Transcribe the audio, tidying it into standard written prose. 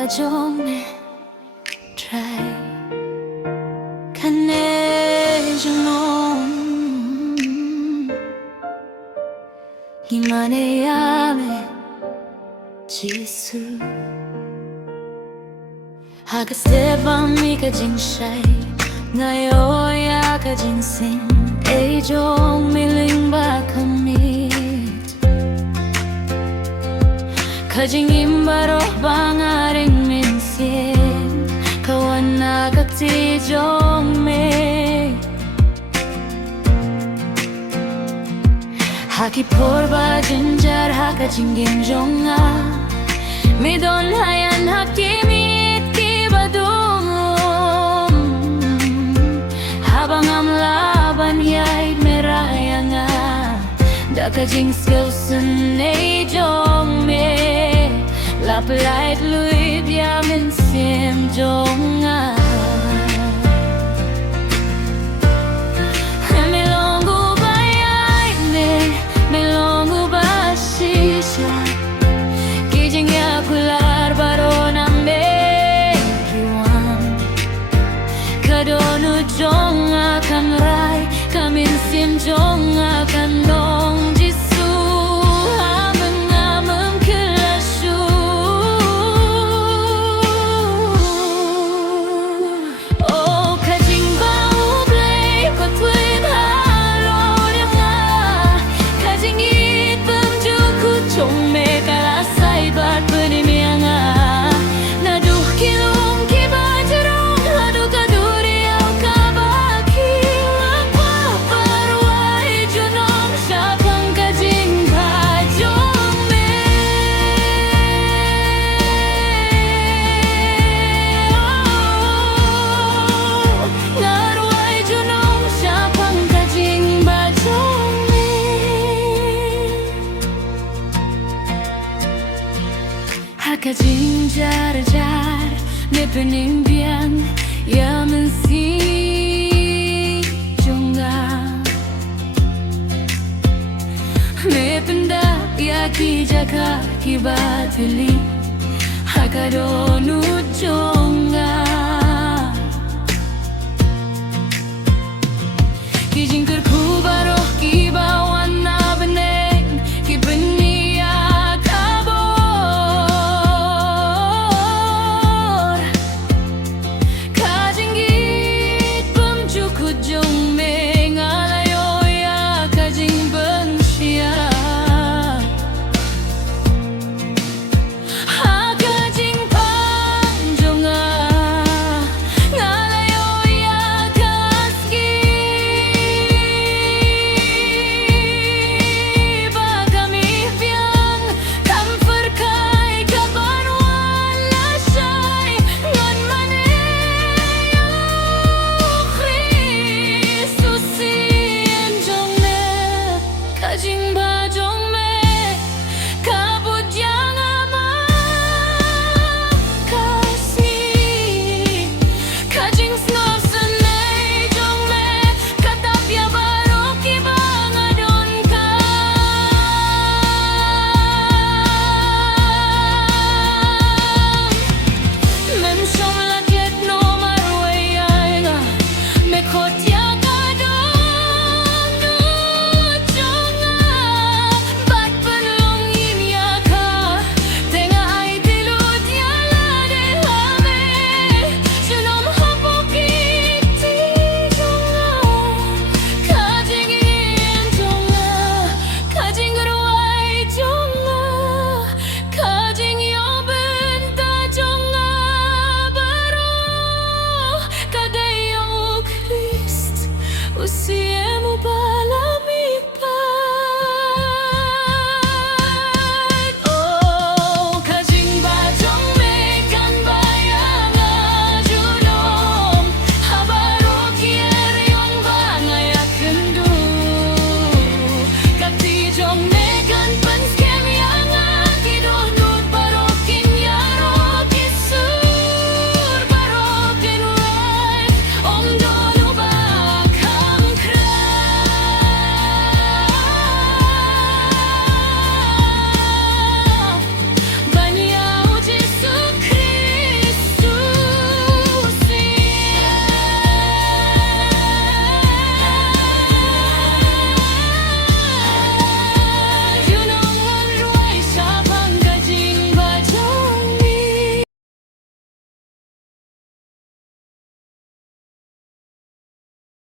ba jong me try kane jong himane yame jisu haga steba mi ka jing shai ngayo ya ka jing sin e jong mi ling ba kami kajing imbaro bangaring minsin kawan nagati jong me haki porba jinjar haka jingin jonga midon hayan hakimit kibadum habang amlaban yay merayanga daka jing skilsen e jong me lapalait lui bia min sim jonga melongo bayai ne melongo basisha kijing ya kular barona me kiwan kadonu jonga kamrai kamin sim jonga kanong kajing jar me penimbiang ya mensi jonga me penda ya ki jaka ki batili hakadonu jong